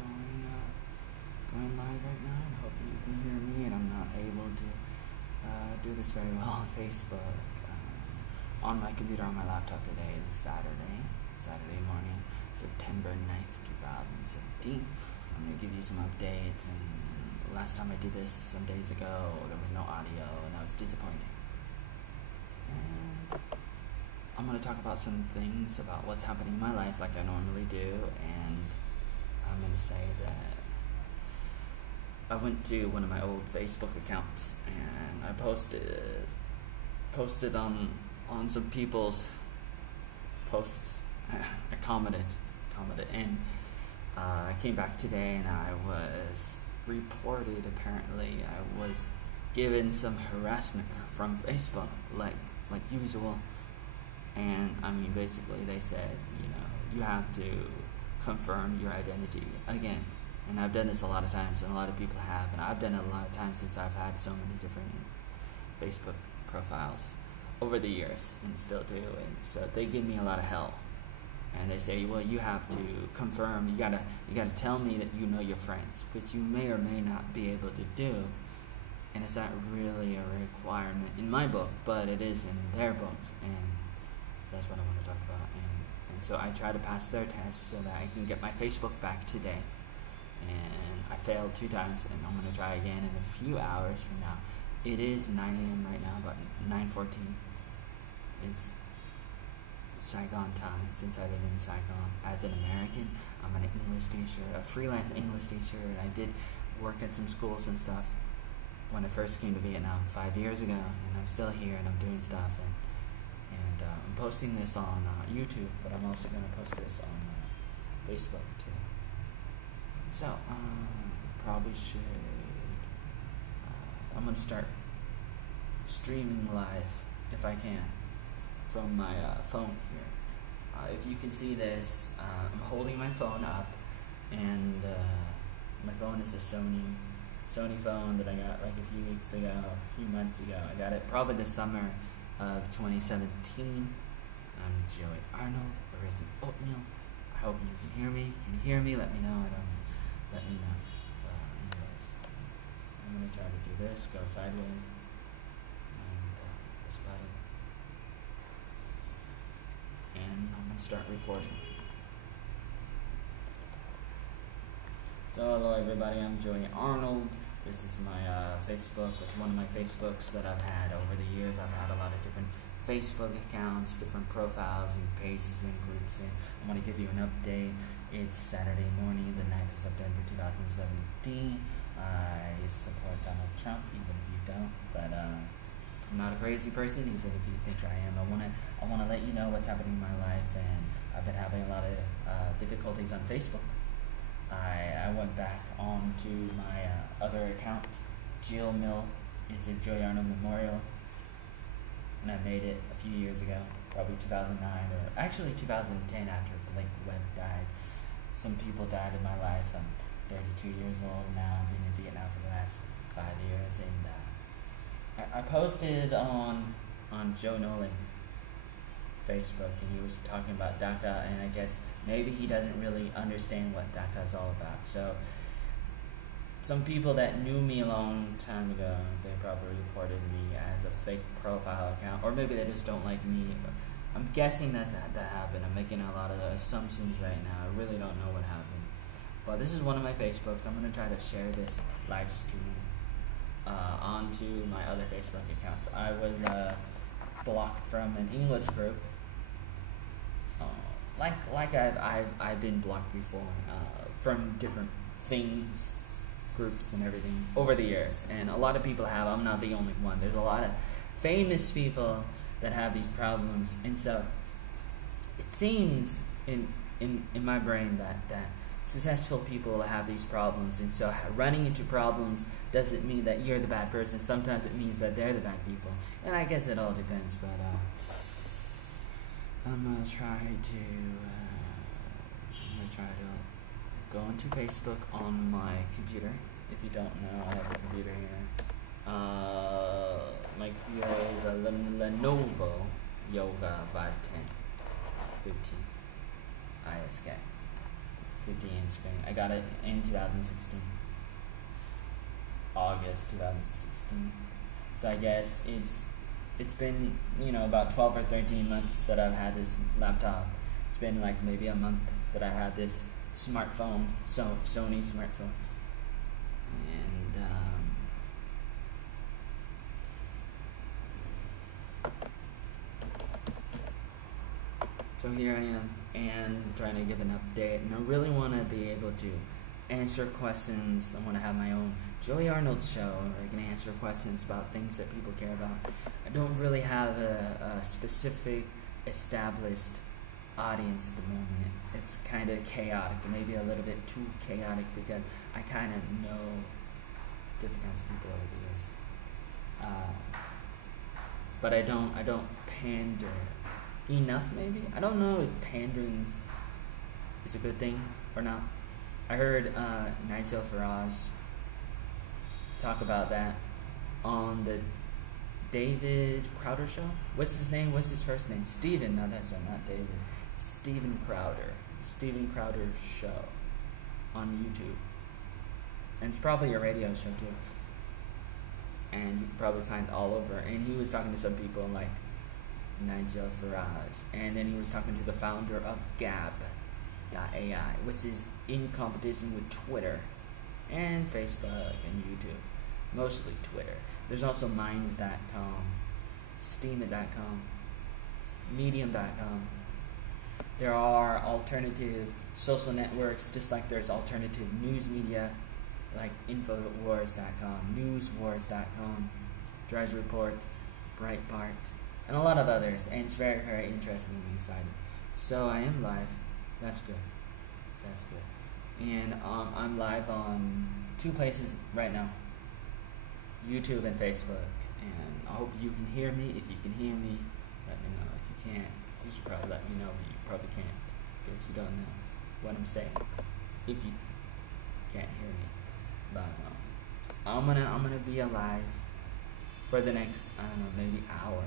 going live right now, and hoping you can hear me. And I'm not able to do this very well on Facebook. On my computer, on my laptop today is Saturday morning, September 9th, 2017. I'm going to give you some updates, and last time I did this some days ago, there was no audio, and that was disappointing. And I'm going to talk about some things about what's happening in my life like I normally do, and I'm going to say that I went to one of my old Facebook accounts, and I posted on some people's posts. I commented, and I came back today, and I was reported. Apparently, I was given some harassment from Facebook, like usual. And I mean, basically, they said, you have to confirm your identity again. And I've done this a lot of times, and a lot of people have, and I've done it a lot of times since I've had so many different Facebook profiles over the years, and still do. And so they give me a lot of hell, and they say, well, you have to confirm, you gotta tell me that you know your friends, which you may or may not be able to do. And it's not really a requirement in my book, but it is in their book, and that's what I want to talk about. And so I try to pass their test so that I can get my Facebook back today. And I failed 2 times, and I'm going to try again in a few hours from now. It is 9 a.m. right now, about 9:14. It's Saigon time, since I live in Saigon. As an American, I'm an English teacher, a freelance English teacher, and I did work at some schools and stuff when I first came to Vietnam 5 years ago, and I'm still here, and I'm doing stuff, and I'm posting this on YouTube, but I'm also going to post this on Facebook too. So, probably should, I'm going to start streaming live, if I can, from my phone here. If you can see this, I'm holding my phone up, and my phone is a Sony phone that I got like a few weeks ago, a few months ago. I got it probably the summer of 2017. I'm Joey Arnold, Arrested Oatmeal. I hope you can hear me. Can you hear me? Let me know. Let me know. Anyways, I'm going to try to do this, go sideways, and this button. And I'm going to start recording. So hello everybody, I'm Joey Arnold. This is my Facebook. It's one of my Facebooks that I've had over the years. I've had a lot of different Facebook accounts, different profiles and pages and groups, and I want to give you an update. It's Saturday morning, the 9th of September 2017. I support Donald Trump, even if you don't, but I'm not a crazy person, even if you think I am. I want to let you know what's happening in my life, and I've been having a lot of difficulties on Facebook. I went back on to my other account, Jill Mill. It's a Joey Arnold Memorial, and I made it a few years ago, probably 2009, or actually 2010 after Blake Webb died. Some people died in my life. I'm 32 years old now. I've been in Vietnam for the last 5 years, and I posted on Joe Nolan Facebook, and he was talking about DACA, and I guess maybe he doesn't really understand what DACA is all about. So some people that knew me a long time ago, they probably reported me as a fake profile account, or maybe they just don't like me. I'm guessing that happened. I'm making a lot of assumptions right now. I really don't know what happened. But this is one of my Facebooks. I'm going to try to share this live stream onto my other Facebook accounts. I was blocked from an English group. Like I've been blocked before from different things, groups and everything over the years, and a lot of people have. I'm not the only one. There's a lot of famous people that have these problems, and so it seems in my brain that successful people have these problems, and so running into problems doesn't mean that you're the bad person. Sometimes it means that they're the bad people, and I guess it all depends. But I'm gonna try to go into Facebook on my computer. If you don't know, I have a computer here. My computer is a Lenovo Yoga 510 15 ISK. screen. I got it in 2016, August 2016. So I guess it's been, you know, about 12 or 13 months that I've had this laptop. It's been like maybe a month that I had this smartphone, Sony smartphone, and so here I am, and trying to give an update, and I really want to be able to answer questions. I want to have my own Joey Arnold show where I can answer questions about things that people care about. I don't really have a specific established audience at the moment. It's kind of chaotic, maybe a little bit too chaotic, because I kind of know different kinds of people over the years. But I don't pander enough, maybe. I don't know if pandering is a good thing or not. I heard Nigel Farage talk about that on the David Crowder show. What's his name? What's his first name? Steven. No, that's not David. Steven Crowder. Steven Crowder show on YouTube. And it's probably a radio show too. And you can probably find it all over. And he was talking to some people like Nigel Farage. And then he was talking to the founder of Gab.ai, which is in competition with Twitter and Facebook and YouTube. Mostly Twitter. There's also Minds.com, Steemit.com, Medium.com. There are alternative social networks, just like there's alternative news media, like Infowars.com, Newswars.com, Drudge Report, Breitbart, and a lot of others. And it's very, very interesting and exciting. So I am live. That's good. That's good. And I'm live on 2 places right now, YouTube and Facebook. And I hope you can hear me. If you can hear me, let me know. If you can't, you should probably let me know, but you probably can't, because you don't know what I'm saying if you can't hear me. But I'm gonna be alive for the next, I don't know, maybe hour.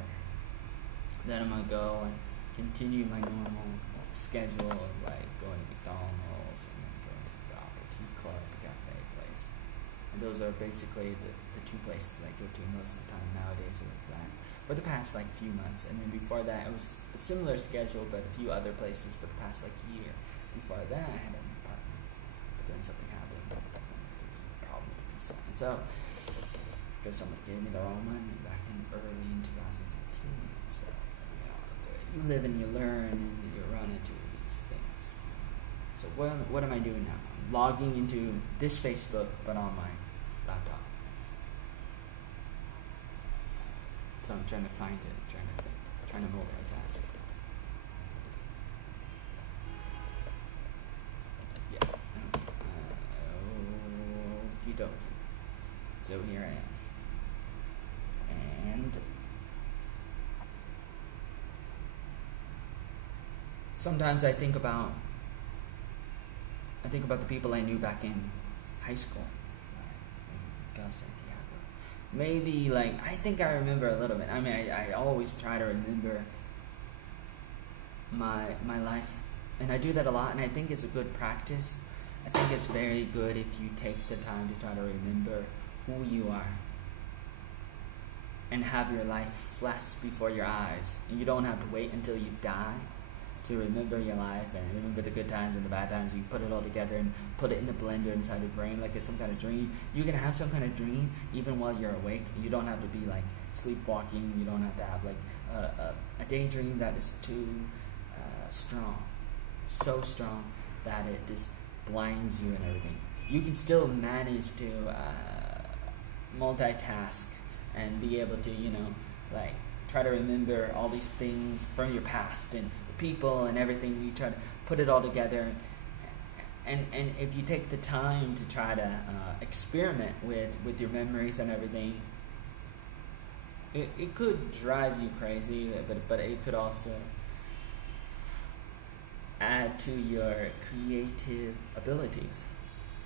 Then I'm gonna go and continue my normal schedule of like going to McDonald's and then going to the Opera Tea Club, the cafe place. And those are basically the 2 places I go to most of the time nowadays, for the past like few months. And then before that, it was a similar schedule, but a few other places for the past like year. Before that, I had an apartment, but then something happened. There was a problem with the visa, and so because someone gave me the wrong money back in early in 2015. So you live and you learn, and you run into these things. So what am I doing now? I'm logging into this Facebook, but on my laptop. So I'm trying to find it, trying to think, trying to multitask. Yeah. Okie dokie. So here I am. And sometimes I think about the people I knew back in high school. Maybe like, I think I remember a little bit. I mean, I always try to remember my life, and I do that a lot, and I think it's a good practice. I think it's very good if you take the time to try to remember who you are and have your life flash before your eyes. And you don't have to wait until you die to remember your life and remember the good times and the bad times. You put it all together and put it in the blender inside your brain like it's some kind of dream. You can have some kind of dream even while you're awake. You don't have to be like sleepwalking. You don't have to have like a daydream that is too strong, so strong that it just blinds you and everything. You can still manage to multitask and be able to, you know, like try to remember all these things from your past and people and everything. You try to put it all together, and if you take the time to try to experiment with your memories and everything, it could drive you crazy, but it could also add to your creative abilities.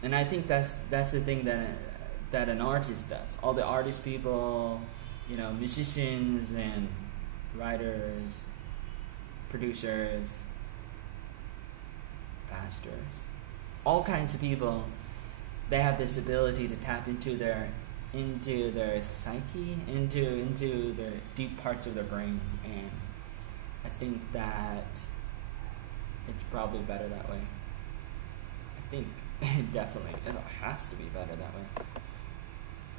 And I think that's the thing that an artist does. All the artist people, you know, musicians and writers, producers, pastors, all kinds of people, they have this ability to tap into their psyche, into their deep parts of their brains, and I think that it's probably better that way. I think definitely it has to be better that way.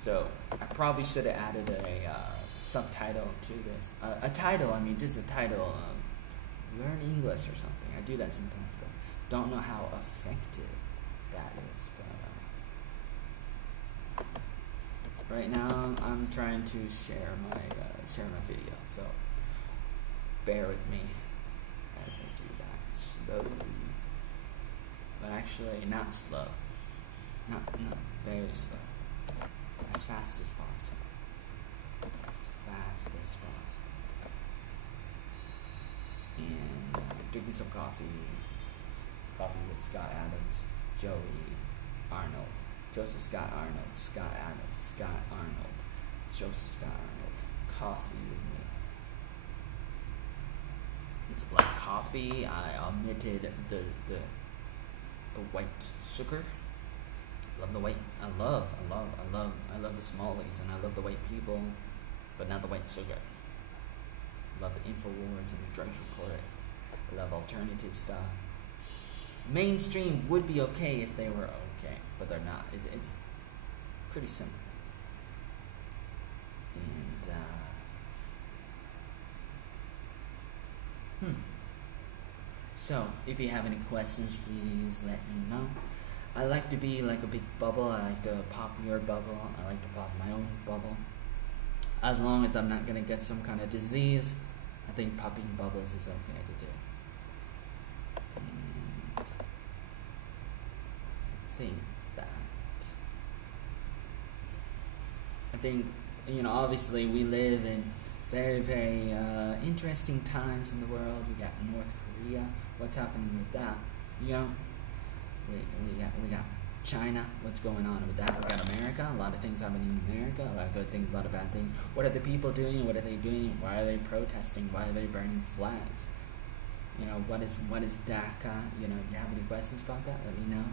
So I probably should have added a subtitle to this. A title, I mean, just a title. Learn English or something. I do that sometimes, but don't know how effective that is. But right now, I'm trying to share my video. So bear with me as I do that slowly. But actually, not slow. Not very slow. As fast as possible. As fast as possible. And drinking some coffee. Coffee with Scott Adams, Joey Arnold, Joseph Scott Arnold, Scott Adams, Scott Arnold, Joseph Scott Arnold. Coffee with me. It's black coffee. I omitted the white sugar. I love the white. I love the smallies, and I love the white people, but not the white sugar. I love the InfoWars and the Drudge Report. I love alternative stuff. Mainstream would be okay if they were okay, but they're not. It's pretty simple. And so, if you have any questions, please let me know. I like to be like a big bubble. I like to pop your bubble. I like to pop my own bubble. As long as I'm not going to get some kind of disease, I think popping bubbles is okay to do. And I think, obviously we live in very, very interesting times in the world. We got North Korea. What's happening with that? We got China. What's going on with that? We got America. A lot of things happening in America. A lot of good things, a lot of bad things. What are the people doing? What are they doing? Why are they protesting? Why are they burning flags? What is DACA? You have any questions about that? Let me know.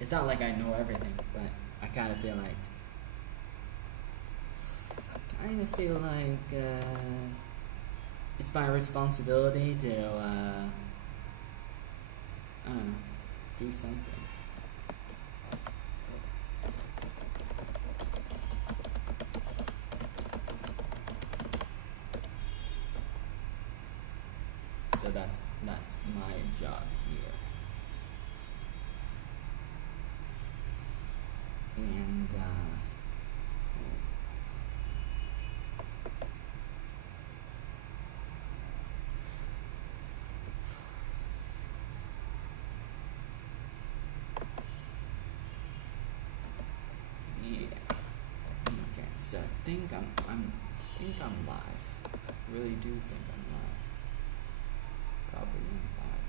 It's not like I know everything, but I kind of feel like it's my responsibility to I don't know, do something. So that's my job here. And so I think I'm live. I really do think I'm live. Probably am live.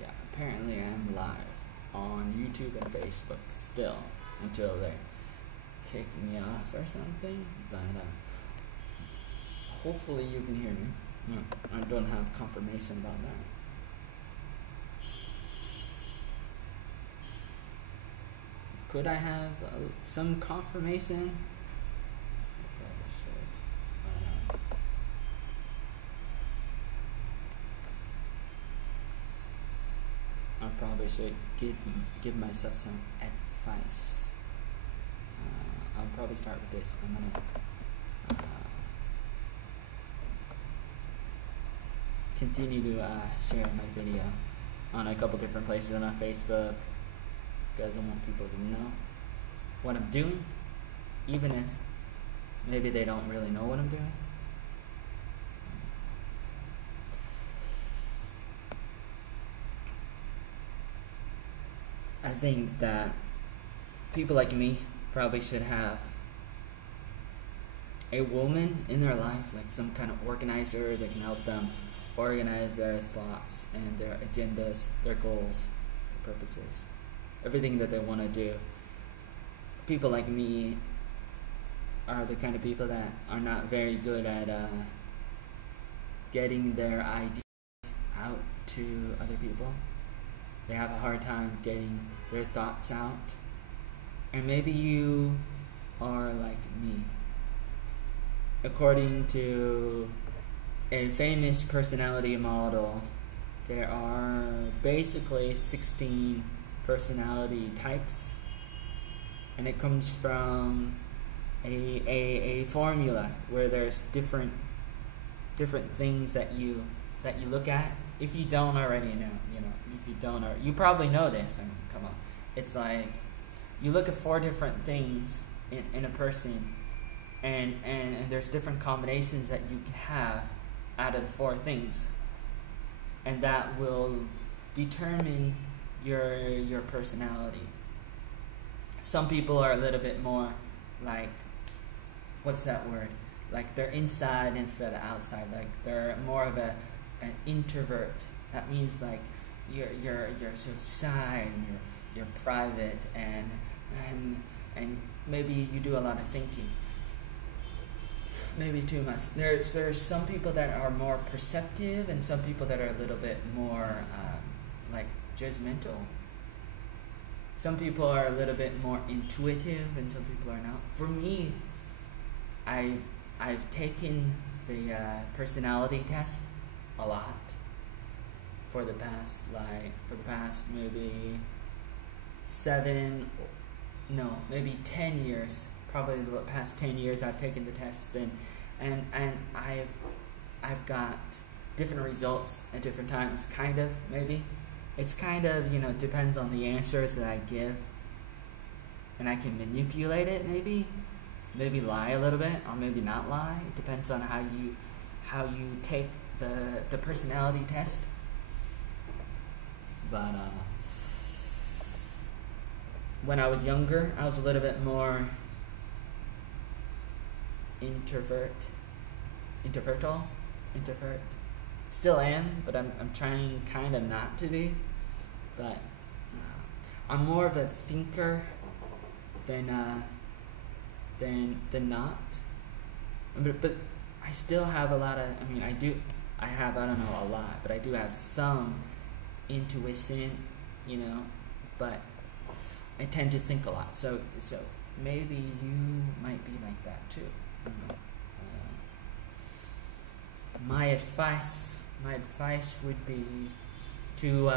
Yeah, apparently I'm live on YouTube and Facebook still until they kick me off or something. But hopefully you can hear me. No, I don't have confirmation about that. Could I have some confirmation? I probably should. I probably should give myself some advice. I'll probably start with this. I'm gonna continue to share my video on a couple different places on Facebook. Because I want people to know what I'm doing, even if maybe they don't really know what I'm doing. I think that people like me probably should have a woman in their life, like some kind of organizer that can help them organize their thoughts and their agendas, their goals, their purposes. Everything that they want to do. People like me are the kind of people that are not very good at getting their ideas out to other people. they have a hard time getting their thoughts out. And maybe you are like me. According to a famous personality model, there are basically 16 personality types, and it comes from a formula where there's different things that you look at. If you don't already know, if you don't, you probably know this. I mean, come on, it's like you look at 4 different things in a person, and there's different combinations that you can have out of the 4 things, and that will determine your personality. Some people are a little bit more like, what's that word? Like they're inside instead of outside. Like they're more of an introvert. That means like you're so shy and you're private and maybe you do a lot of thinking. Maybe too much. There's some people that are more perceptive and some people that are a little bit more like judgmental. Some people are a little bit more intuitive and some people are not. For me, I've taken the personality test a lot for the past maybe 10 years. Probably the past 10 years I've taken the test, and I've got different results at different times. Kind of, maybe. It's kind of, depends on the answers that I give, and I can manipulate it. Maybe lie a little bit, or maybe not lie. It depends on how you take the personality test. But when I was younger, I was a little bit more introvert. Still am, but I'm trying kind of not to be. But I'm more of a thinker than not. But I still have a lot of. I don't know a lot, but I do have some intuition, But I tend to think a lot. So maybe you might be like that too. My advice would be to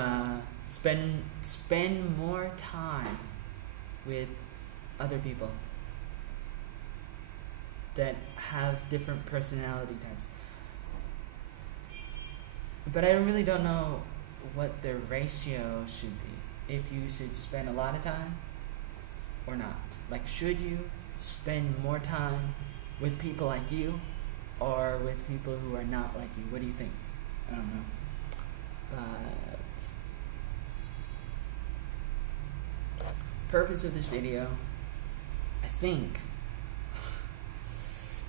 spend more time with other people that have different personality types. But I really don't know what the ratio should be. If you should spend a lot of time or not. Like, should you spend more time with people like you or with people who are not like you? What do you think? I don't know. But purpose of this video, I think,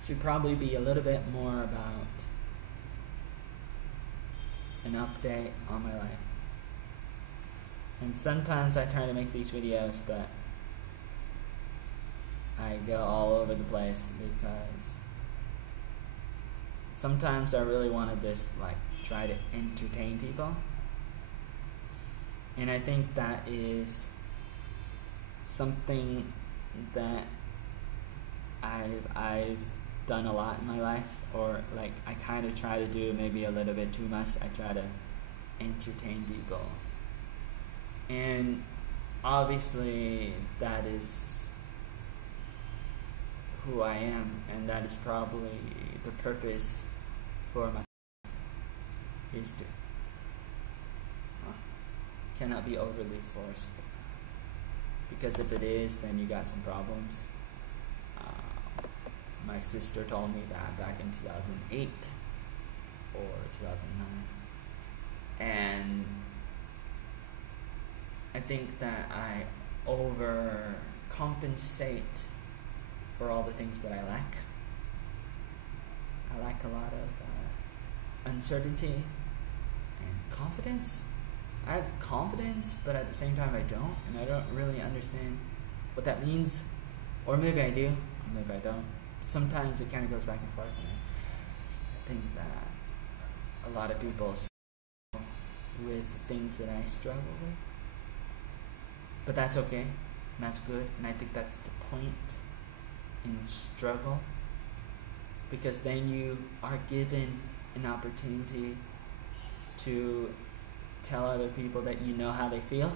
should probably be a little bit more about an update on my life. And sometimes I try to make these videos, but I go all over the place because sometimes I really want to just try to entertain people. And I think that is something that I've done a lot in my life, or I kind of try to do maybe a little bit too much. I try to entertain people, and obviously that is who I am, and that is probably the purpose for my is to cannot be overly forced, because if it is, then you got some problems. My sister told me that back in 2008 or 2009, and I think that I overcompensate for all the things that I lack. I lack a lot of uncertainty and confidence. I have confidence, but at the same time I don't, and I don't really understand what that means. Or maybe I do, or maybe I don't. Sometimes it kind of goes back and forth, and I think that a lot of people struggle with the things that I struggle with. But that's okay, and that's good, and I think that's the point in struggle, because then you are given an opportunity to tell other people that you know how they feel.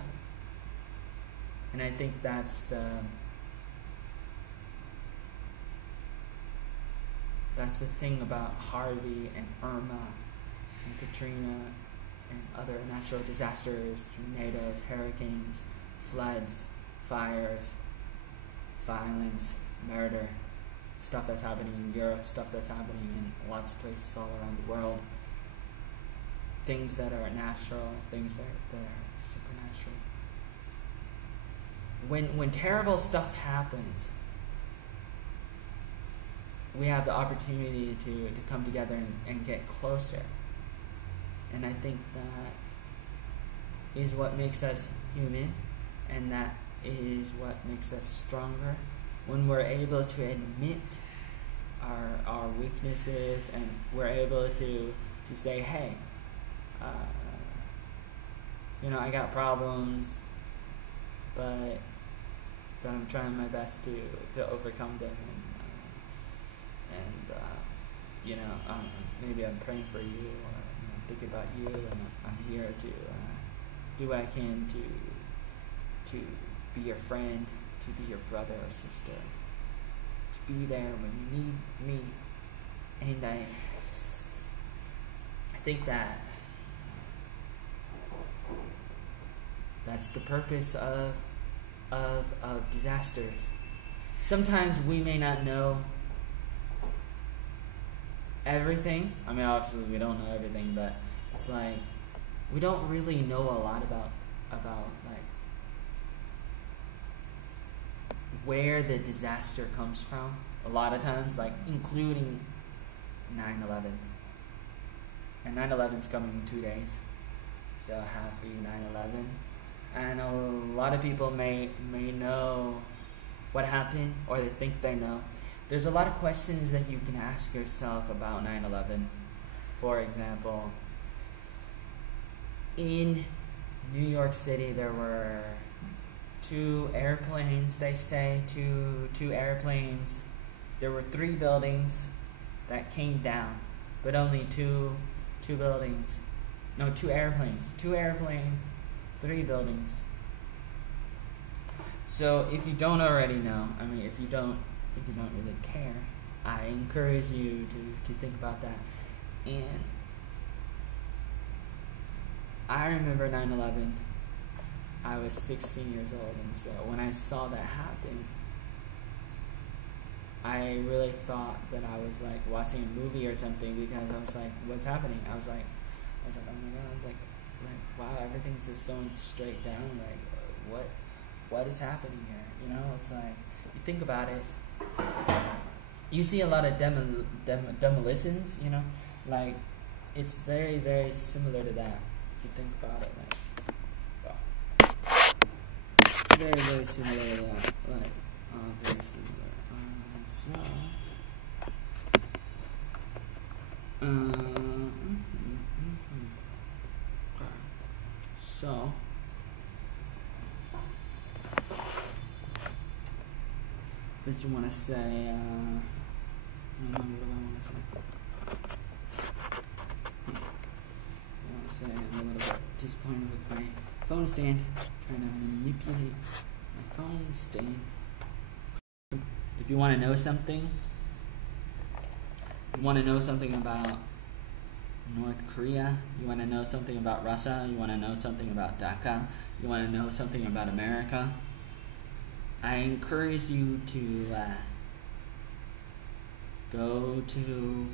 And I think that's the thing about Harvey and Irma and Katrina and other natural disasters, tornadoes, hurricanes, floods, fires, violence, murder, stuff that's happening in Europe, stuff that's happening in lots of places all around the world, things that are natural, things that are supernatural. When terrible stuff happens, we have the opportunity to come together and get closer. And I think that is what makes us human, and that is what makes us stronger, when we're able to admit our weaknesses, and we're able to say, hey, I got problems, but I'm trying my best to overcome them, and maybe I'm praying for you, or thinking about you, and I'm here to do what I can to be your friend, to be your brother or sister, to be there when you need me. And I think that's the purpose of disasters. Sometimes we may not know everything. I mean, obviously we don't know everything, but it's like we don't really know a lot about like where the disaster comes from. A lot of times, like including 9/11. And 9/11's coming in 2 days. So happy 9/11. And a lot of people may know what happened, or they think they know. There's a lot of questions that you can ask yourself about 9/11. For example, in New York City, there were 2 airplanes, they say, two airplanes. There were 3 buildings that came down, but only two buildings. No, 2 airplanes. 2 airplanes, 3 buildings. So if you don't already know, I mean, if you don't really care, I encourage you to think about that. And I remember 9/11. I was 16 years old, and so when I saw that happen, I really thought that I was like watching a movie or something, because I was like, what's happening? I was like, oh my God, like wow, everything's just going straight down. Like, what is happening here? It's like, you think about it, you see a lot of demolitions, like it's very, very similar to that. If you think about it, like very, very similar to that, like very similar. So what you want to say? What do I want to say? I want to say I'm a little bit disappointed with my phone stand. Trying to manipulate my phone stand. If you want to know something, about North Korea, you want to know something about Russia, you want to know something about Dhaka, you want to know something about America, I encourage you to go to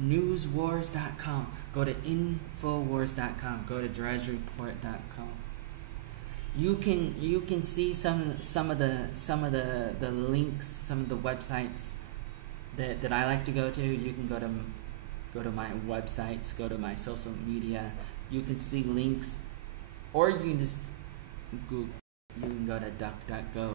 newswars.com, go to infowars.com, go to dredgereport.com. You can see some of the links, some of the websites that I like to go to. You can go to my websites, go to my social media. You can see links, or you can just Google. You can go to DuckDuckGo.